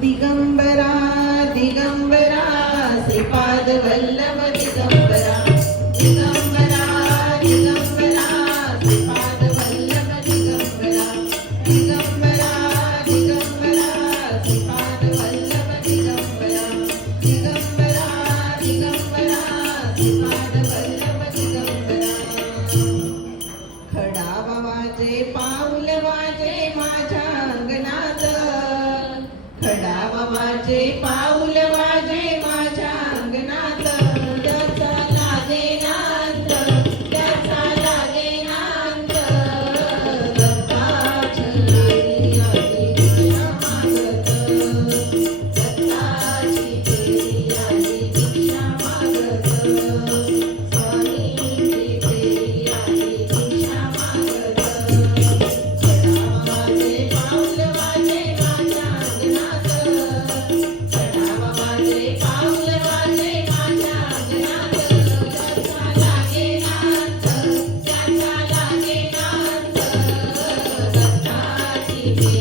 दिगंबरा दिगंबरा श्रीपाद वल्लभ खडा वाजे पाऊल Thank you.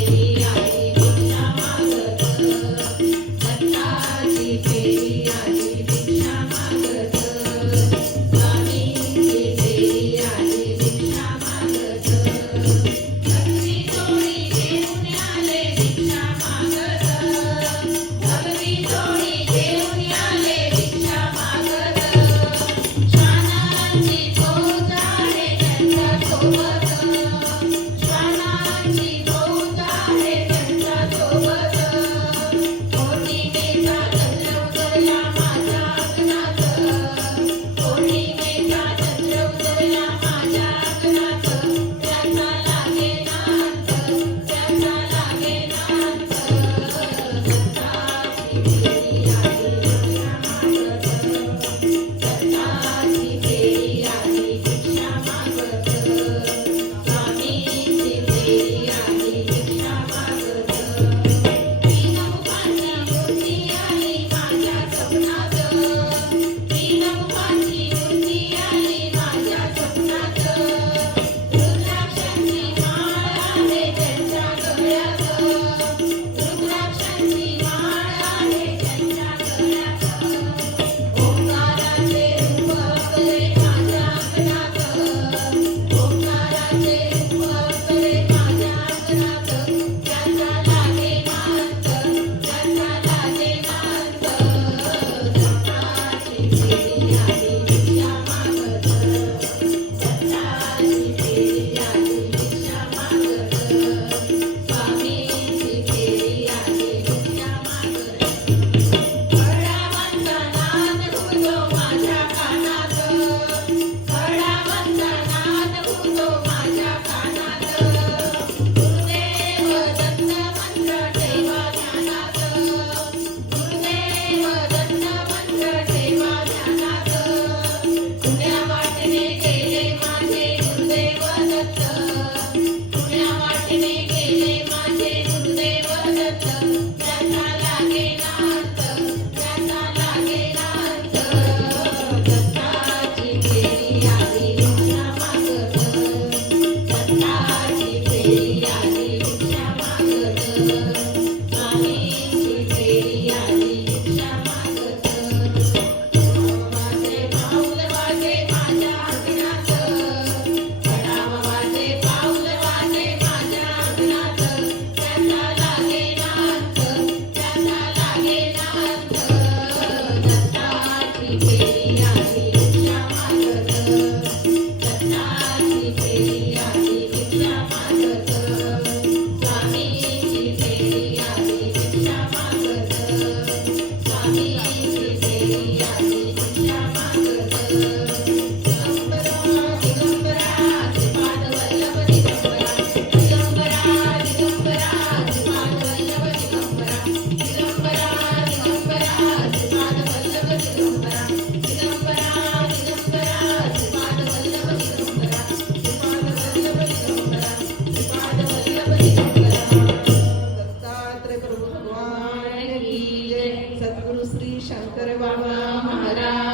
Thank you. करवावा Maharaj